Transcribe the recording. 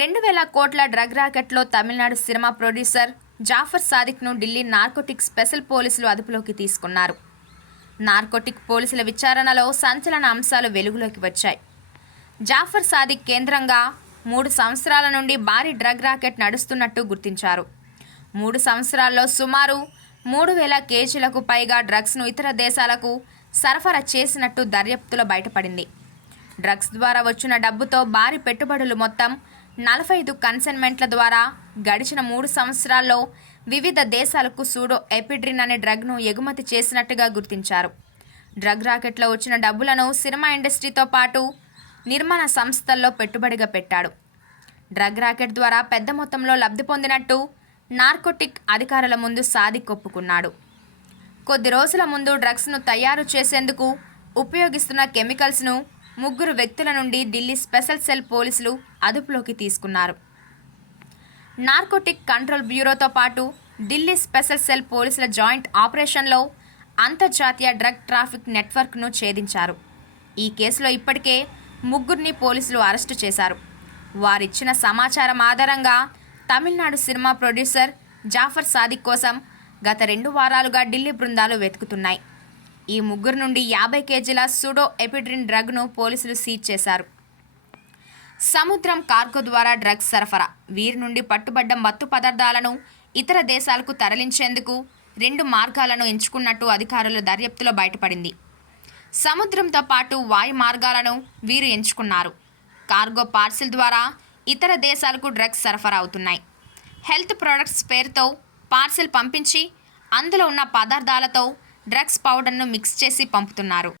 రెండు వేల కోట్ల డ్రగ్ రాకెట్లో తమిళనాడు సినిమా ప్రొడ్యూసర్ జాఫర్ సాదిక్ను ఢిల్లీ నార్కోటిక్ స్పెషల్ పోలీసులు అదుపులోకి తీసుకున్నారు. నార్కోటిక్ పోలీసుల విచారణలో సంచలన అంశాలు వెలుగులోకి వచ్చాయి. జాఫర్ సాదిక్ కేంద్రంగా మూడు సంవత్సరాల నుండి భారీ డ్రగ్ రాకెట్ నడుస్తున్నట్టు గుర్తించారు. మూడు సంవత్సరాల్లో సుమారు మూడు వేల కేజీలకు పైగా డ్రగ్స్ను ఇతర దేశాలకు సరఫరా చేసినట్టు దర్యాప్తులో బయటపడింది. డ్రగ్స్ ద్వారా వచ్చిన డబ్బుతో భారీ పెట్టుబడులు మొత్తం నలభై ఐదు కన్సైన్మెంట్ల ద్వారా గడిచిన మూడు సంవత్సరాల్లో వివిధ దేశాలకు సూడో ఎపిడ్రిన్ అనే డ్రగ్ను ఎగుమతి చేసినట్టుగా గుర్తించారు. డ్రగ్ రాకెట్లో వచ్చిన డబ్బులను సినిమా ఇండస్ట్రీతో పాటు నిర్మాణ సంస్థల్లో పెట్టుబడిగా పెట్టాడు. డ్రగ్ రాకెట్ ద్వారా పెద్ద మొత్తంలో లబ్ధి పొందినట్టు నార్కోటిక్ అధికారుల ముందు సాదిక్ ఒప్పుకున్నాడు కొద్ది రోజుల ముందు డ్రగ్స్ను తయారు చేసేందుకు ఉపయోగిస్తున్న కెమికల్స్ను ముగ్గురు వ్యక్తుల నుండి ఢిల్లీ స్పెషల్ సెల్ పోలీసులు అదుపులోకి తీసుకున్నారు. నార్కోటిక్ కంట్రోల్ బ్యూరోతో పాటు ఢిల్లీ స్పెషల్ సెల్ పోలీసుల జాయింట్ ఆపరేషన్లో అంతర్జాతీయ డ్రగ్ ట్రాఫిక్ నెట్వర్క్ను ఛేదించారు. ఈ కేసులో ఇప్పటికే ముగ్గురిని పోలీసులు అరెస్టు చేశారు. వారిచ్చిన సమాచారం ఆధారంగా తమిళనాడు సినిమా ప్రొడ్యూసర్ జాఫర్ సాదిక్ కోసం గత రెండు వారాలుగా ఢిల్లీ బృందాలు వెతుకుతున్నాయి. ఈ ముగ్గురు నుండి యాభై కేజీల సుడో ఎపిడ్రిన్ డ్రగ్ను పోలీసులు సీజ్ చేశారు. సముద్రం కార్గో ద్వారా డ్రగ్స్ సరఫరా. వీరి నుండి పట్టుబడ్డ మత్తు పదార్థాలను ఇతర దేశాలకు తరలించేందుకు రెండు మార్గాలను ఎంచుకున్నట్టు అధికారుల దర్యాప్తులో బయటపడింది. సముద్రంతో పాటు వాయు మార్గాలను వీరు ఎంచుకున్నారు. కార్గో పార్సిల్ ద్వారా ఇతర దేశాలకు డ్రగ్స్ సరఫరా అవుతున్నాయి. హెల్త్ ప్రొడక్ట్స్ పేరుతో పార్సిల్ పంపించి అందులో ఉన్న పదార్థాలతో డ్రగ్స్ పౌడర్ను మిక్స్ చేసి పంపుతున్నారు.